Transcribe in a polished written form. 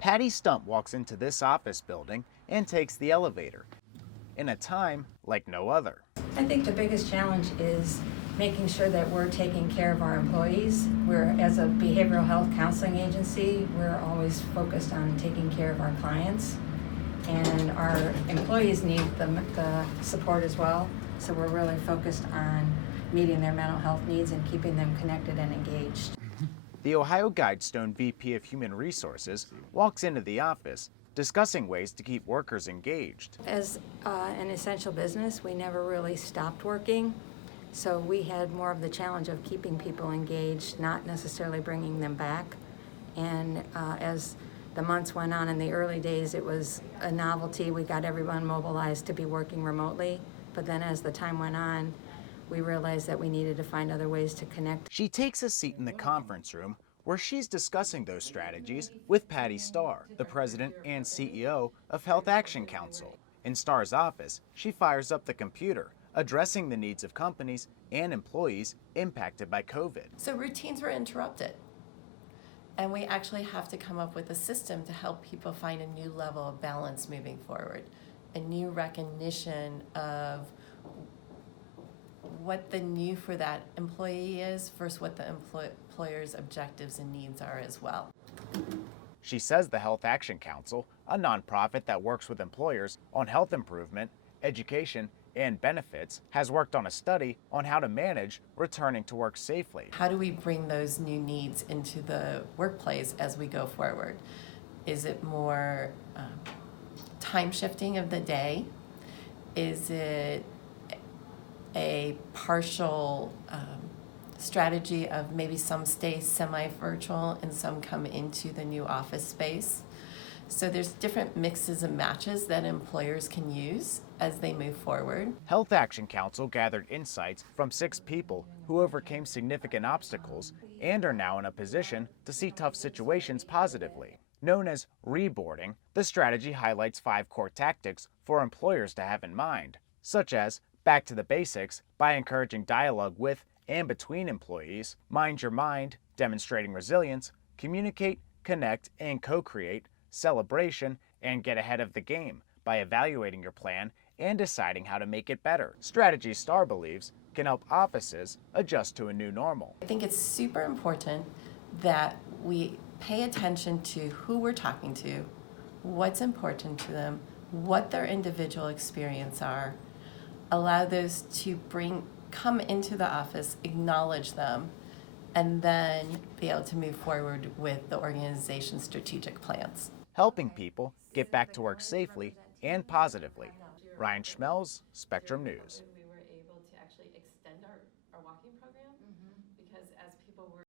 Patty Stump walks into this office building and takes the elevator in a time like no other. I think the biggest challenge is making sure that we're taking care of our employees. We're, as a behavioral health counseling agency, we're always focused on taking care of our clients. And our employees need the support as well. So we're really focused on meeting their mental health needs and keeping them connected and engaged. The Ohio Guidestone VP of Human Resources walks into the office discussing ways to keep workers engaged. As an essential business, we never really stopped working. So we had more of the challenge of keeping people engaged, not necessarily bringing them back. And as the months went on, in the early days, it was a novelty. We got everyone mobilized to be working remotely. But then as the time went on, we realized that we needed to find other ways to connect. She takes a seat in the conference room where she's discussing those strategies with Patty Starr, the president and CEO of Health Action Council. In Starr's office, she fires up the computer, addressing the needs of companies and employees impacted by COVID. So routines were interrupted. And we actually have to come up with a system to help people find a new level of balance moving forward, a new recognition of what the new for that employee is versus what the employer's objectives and needs are as well. She says the Health Action Council, a nonprofit that works with employers on health improvement, education, and benefits, has worked on a study on how to manage returning to work safely. How do we bring those new needs into the workplace as we go forward? Is it more time shifting of the day? Is it a partial strategy of maybe some stay semi-virtual and some come into the new office space? So there's different mixes and matches that employers can use as they move forward. Health Action Council gathered insights from 6 people who overcame significant obstacles and are now in a position to see tough situations positively. Known as reboarding, the strategy highlights 5 core tactics for employers to have in mind, such as back to the basics by encouraging dialogue with and between employees, mind your mind, demonstrating resilience, communicate, connect, and co-create, celebration, and get ahead of the game by evaluating your plan and deciding how to make it better. Strategies Starr believes can help offices adjust to a new normal. I think it's super important that we pay attention to who we're talking to, what's important to them, what their individual experience are, allow those to come into the office, acknowledge them, and then be able to move forward with the organization's strategic plans. Helping people get back to work safely and positively. Ryan Schmelz, Spectrum News.